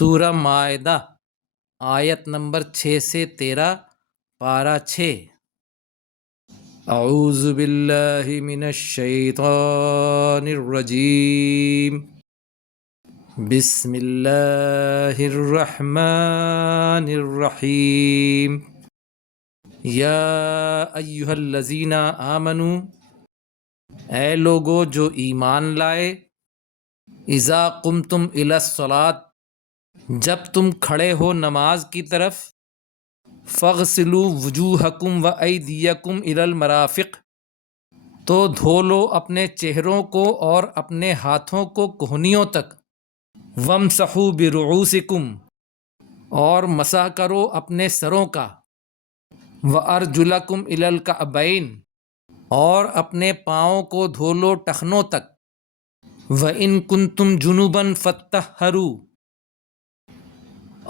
سورہ مائدہ آیت نمبر 6 سے 13 پارہ 6۔ اعوذ باللہ من الشیطان الرجیم، بسم اللہ الرحمن الرحیم۔ یا ایھا الذین آمنوا، اے لوگو جو ایمان لائے، اذا قمتم الی الصلاۃ، جب تم کھڑے ہو نماز کی طرف، فاغسلوا وجوہکم وایدیکم الی المرافق، تو دھو لو اپنے چہروں کو اور اپنے ہاتھوں کو کہنیوں تک، وامسحوا برؤوسکم، اور مسح کرو اپنے سروں کا، وارجلکم الی الکعبین، اور اپنے پاؤں کو دھو لو ٹخنوں تک، وَإِن كُنتُمْ جُنُبًا فَاطَّهَّرُوا،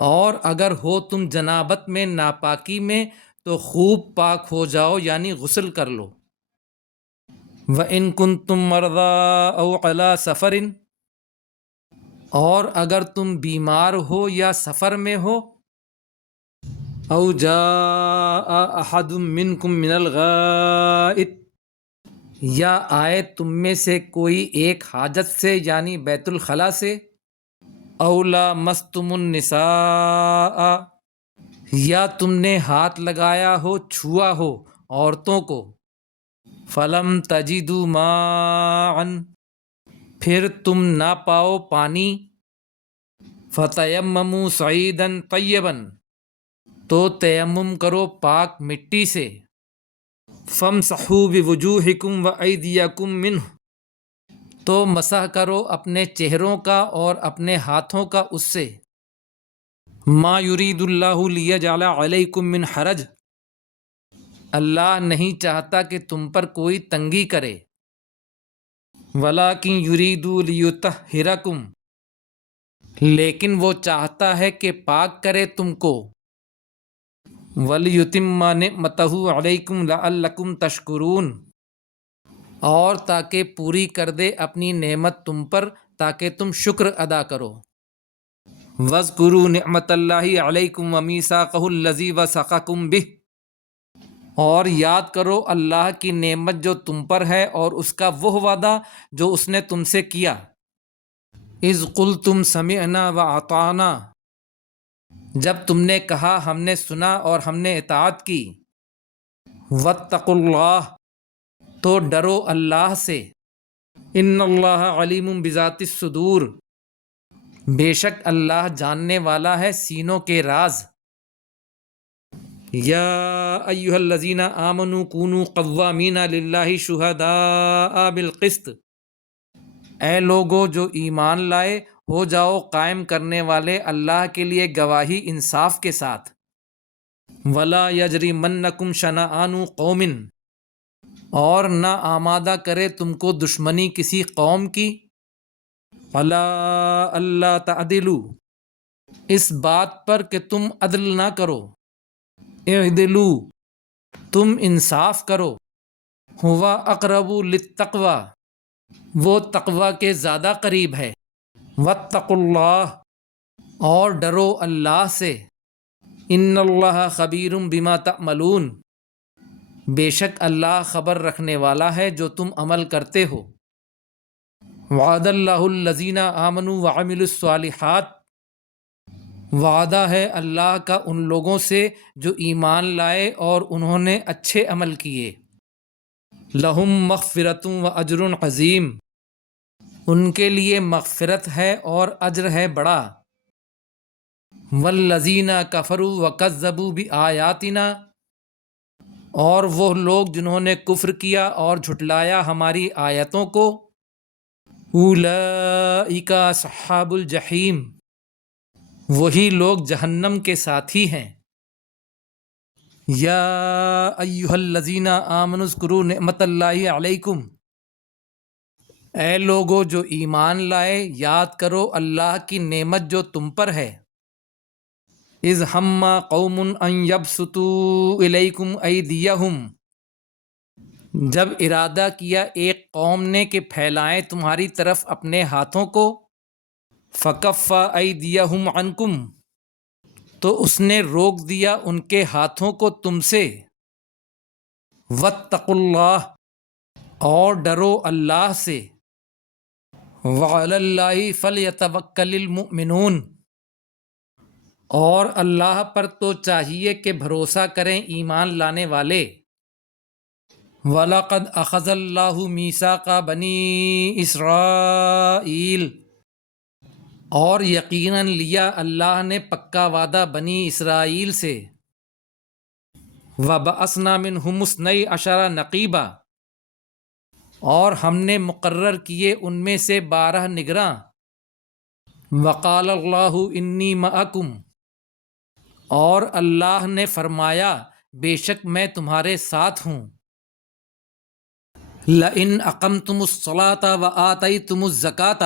اور اگر ہو تم جنابت میں ناپاکی میں تو خوب پاک ہو جاؤ، یعنی غسل کر لو۔ وَإِن كُنتُم مَّرْضَىٰ أَوْ عَلَىٰ سَفَرٍ، اور اگر تم بیمار ہو یا سفر میں ہو، أَوْ جَاءَ أَحَدٌ مِّنكُم مِّنَ الْغَائِطِ، یا آئے تم میں سے کوئی ایک حاجت سے یعنی بیت الخلاء سے، أَوْ لَامَسْتُمُ النِّسَاءَ، یا تم نے ہاتھ لگایا ہو، چھوا ہو عورتوں کو، فَلَمْ تَجِدُوا مَاءً، پھر تم نہ پاؤ پانی، فَتَيَمَّمُوا صَعِيدًا طَيِّبًا، تو تیمم کرو پاک مٹی سے، فَامْسَحُوا بِوُجُوهِكُمْ وَأَيْدِيَكُمْ مِنْهُ، تو مسح کرو اپنے چہروں کا اور اپنے ہاتھوں کا اس سے۔ ما یرید اللہ لیجعل علیکم من حرج، اللہ نہیں چاہتا کہ تم پر کوئی تنگی کرے، ولیکن یرید لیطہرکم، لیکن وہ چاہتا ہے کہ پاک کرے تم کو، ولیتم نعمتہ علیکم لعلکم تشکرون، اور تاکہ پوری کر دے اپنی نعمت تم پر تاکہ تم شکر ادا کرو۔ وَاذْكُرُوا نِعْمَتَ اللَّهِ عَلَيْكُمْ وَمِيثَاقَهُ الَّذِي وَثَقَكُمْ بِهِ، اور یاد کرو اللہ کی نعمت جو تم پر ہے اور اس کا وہ وعدہ جو اس نے تم سے کیا۔ اِذْ قُلْتُمْ سَمِعْنَا وَأَطَعْنَا، جب تم نے کہا ہم نے سنا اور ہم نے اطاعت کی۔ وَاتَّقُوا اللَّهَ، تو ڈرو اللہ سے۔ ان اللہ علیم بذات الصدور، بے شک اللہ جاننے والا ہے سینوں کے راز۔ یا ایھا الذین آمنوا کونوا قوامین للہ شہداء بالقسط، اے لوگو جو ایمان لائے، ہو جاؤ قائم کرنے والے اللہ کے لیے گواہی انصاف کے ساتھ۔ ولا یجرمنکم شنآن قوم، اور نہ آمادہ کرے تم کو دشمنی کسی قوم کی، علی اللہ تعدلوا، اس بات پر کہ تم عدل نہ کرو، اعدلوا، تم انصاف کرو، ہو اقرب للتقوی، وہ تقوی کے زیادہ قریب ہے، واتقوا اللہ، اور ڈرو اللہ سے، ان اللہ خبیر بما تعملون، بے شک اللہ خبر رکھنے والا ہے جو تم عمل کرتے ہو۔ وعد اللہ الذین آمنوا وعملوا الصالحات، وعدہ ہے اللہ کا ان لوگوں سے جو ایمان لائے اور انہوں نے اچھے عمل کیے، لہم مغفرۃ واجر عظیم، ان کے لیے مغفرت ہے اور اجر ہے بڑا۔ والذین کفروا وکذبوا بآیاتنا، اور وہ لوگ جنہوں نے کفر کیا اور جھٹلایا ہماری آیتوں کو، اولئک اصحاب الجحیم، وہی لوگ جہنم کے ساتھی ہیں۔ یا ایھا الذین آمنوا اذکروا نعمت اللہ علیکم، اے لوگو جو ایمان لائے، یاد کرو اللہ کی نعمت جو تم پر ہے۔ اذ ہم قوم ان یبسطوا الیکم ایدیہم، جب ارادہ کیا ایک قوم نے کہ پھیلائیں تمہاری طرف اپنے ہاتھوں کو، فکف ایدیہم عنکم، تو اس نے روک دیا ان کے ہاتھوں کو تم سے، واتقوا اللہ، اور ڈرو اللہ سے، وعلی اللہ فلیتوکل المؤمنون، اور اللہ پر تو چاہیے کہ بھروسہ کریں ایمان لانے والے۔ وَلَقَدْ أَخَذَ اللَّهُ مِيثَاقَ بَنِي إِسْرَائِيل، اور یقیناً لیا اللہ نے پکا وعدہ بنی اسرائیل سے، وَبَعَثْنَا مِنْهُمُ اثْنَيْ عَشَرَ نَقِيبًا، اور ہم نے مقرر کیے ان میں سے 12 نگراں، وَقَالَ اللَّهُ إِنِّي مَعَكُمْ، اور اللہ نے فرمایا بے شک میں تمہارے ساتھ ہوں، لَإِنْ أَقَمْتُمُ الصَّلَاةَ وَآتَيْتُمُ الزَّكَاةَ،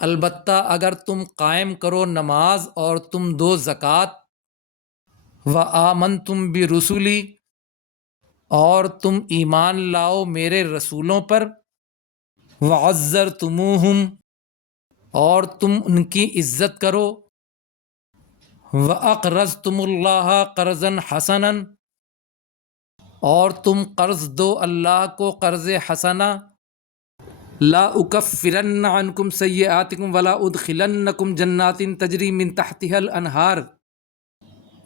البتہ اگر تم قائم کرو نماز اور تم دو زکوٰۃ، وَآمَنْتُمْ بِرُسُلِي، اور تم ایمان لاؤ میرے رسولوں پر، وَعَزَّرْتُمُوهُمْ، اور تم ان کی عزت کرو، وَأَقْرَضْتُمُ اللَّهَ قَرْضًا حَسَنًا، اور تم قرض دو اللہ کو قرض حسنہ، لا اکفرن عنکم سیئاتکم ولا ادخلنکم جنات تجری من تحتها الانہار،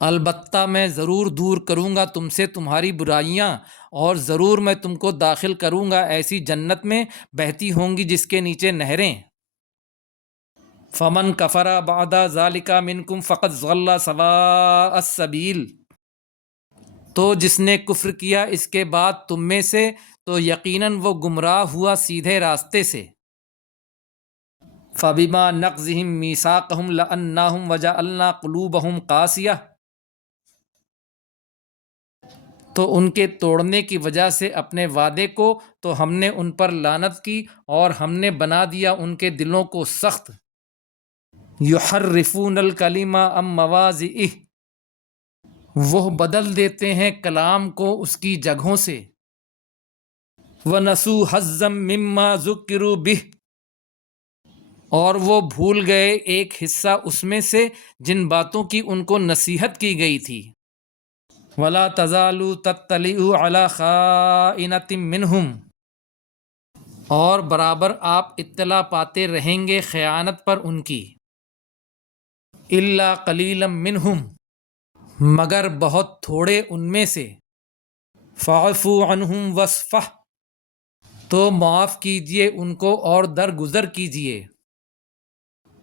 البتہ میں ضرور دور کروں گا تم سے تمہاری برائیاں، اور ضرور میں تم کو داخل کروں گا ایسی جنت میں بہتی ہوں گی جس کے نیچے نہریں۔ فمن کفر بعد ذلک منکم فقد ضل سواء السبیل، تو جس نے کفر کیا اس کے بعد تم میں سے تو یقیناً وہ گمراہ ہوا سیدھے راستے سے۔ فَبِمَا نَقْضِهِم مِّيثَاقَهُمْ لَعَنَّاهُمْ وَجَعَلْنَا قُلُوبَهُمْ قَاسِيَةً، تو ان کے توڑنے کی وجہ سے اپنے وعدے کو تو ہم نے ان پر لعنت کی، اور ہم نے بنا دیا ان کے دلوں کو سخت، يُحَرِّفُونَ الْكَلِمَ عَن مَّوَاضِعِهِ، وہ بدل دیتے ہیں کلام کو اس کی جگہوں سے، وَنَسُوا حَظًّا مِّمَّا ذُكِّرُوا بِهِ، اور وہ بھول گئے ایک حصہ اس میں سے جن باتوں کی ان کو نصیحت کی گئی تھی، وَلَا تَزَالُ تَطَّلِعُ عَلَىٰ خَائِنَةٍ مِّنْهُمْ، اور برابر آپ اطلاع پاتے رہیں گے خیانت پر ان کی، إِلَّا قَلِيلًا مِّنْهُمْ، مگر بہت تھوڑے ان میں سے، فَاعْفُوا عَنْهُمْ وَاصْفَحْ، تو معاف کیجئے ان کو اور درگزر کیجئے،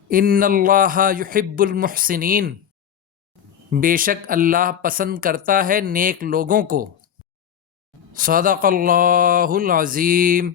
ان اللہ یحب المحسنین، بے شک اللہ پسند کرتا ہے نیک لوگوں کو۔ صدق اللہ العظیم۔